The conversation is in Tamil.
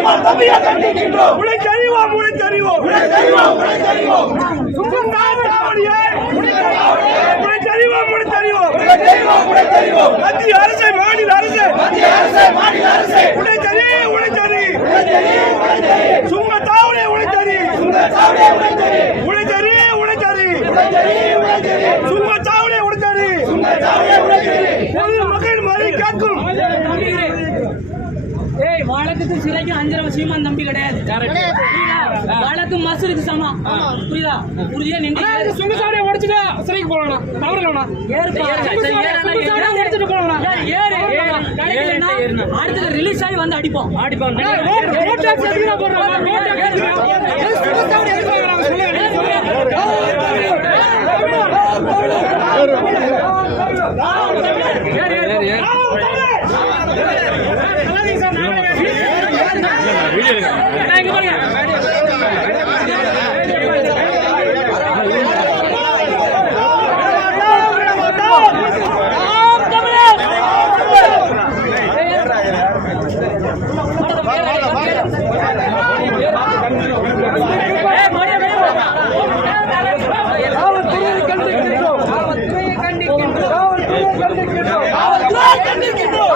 இதுக்கு மேல ஏற மாட்டோம் ஏற மாட்டோம் ஏற மாட்டோம் எங்கள் உரிமை இதுக்கு மேல ஏற மாட்டோம் காவல்துறையா ஏவல்துறையா ஒடுக்குமுறையா ஒடுக்குமுறையா காவல்துறையா ஏவல்துறையா ஒடுக்குமுறையா ஒடுக்குமுறையா கண்டிக்கின்றோம் கண்டிக்கின்றோம் கண்டிக்கின்றோம் சீமான் தம்பியை கண்டிக்கின்றோம் சீமான் தம்பியை கண்டிக்கின்றோம் உழைச்சறிவோம் உழைச்சறிவோம் உழைச்சறிவோம் உழைச்சறிவோம் சும்மா காவடியே உழைச்சறிவோம் உழைச்சறிவோம் உழைச்சறிவோம் உழைச்சறிவோம் மத்திய அரசு மாநில அரசு மத்திய அரசு மாநில அரசு ஏய் வழக்குக்கு சிறைக்கு அஞ்சரை சீமான் தம்பி கிடையாது? வழக்கு மசூருக்கு சமம் புரியுதா உறுதியா நின்று சுங்கசாலையை உடைச்சுட்டு சிறைக்கு போகலாம் தவறுங்களா உடைச்சிட்டு போகலாம் அடுத்தது ரிலீஸ் ஆகி வந்து அடிப்போம் அடிப்போம் கண்டிக்கின்றோம். காவல்துறை கண்டிக்கின்றோம்.